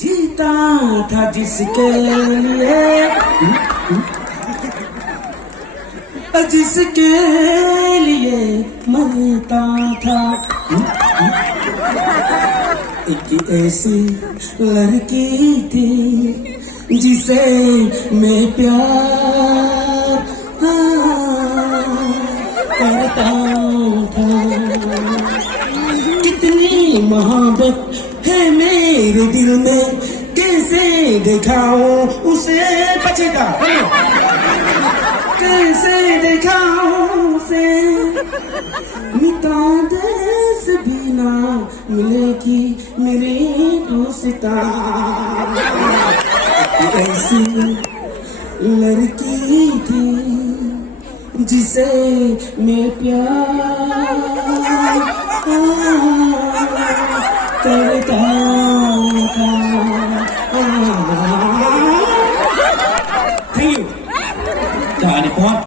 जीता था जिसके लिए, जिसके लिए मरता था। एक ऐसी लड़की थी जिसे मैं प्यार करता था। कितनी मोहब्बत है मेरे दिल में, कैसे दिखाऊं उसे। बचेगा कैसे दिखाऊं उसे, मिटा दे से भी ना मिलेगी मेरी दोस्ता। ऐसी लड़की थी जिसे मैं प्यार करता था। Thank you.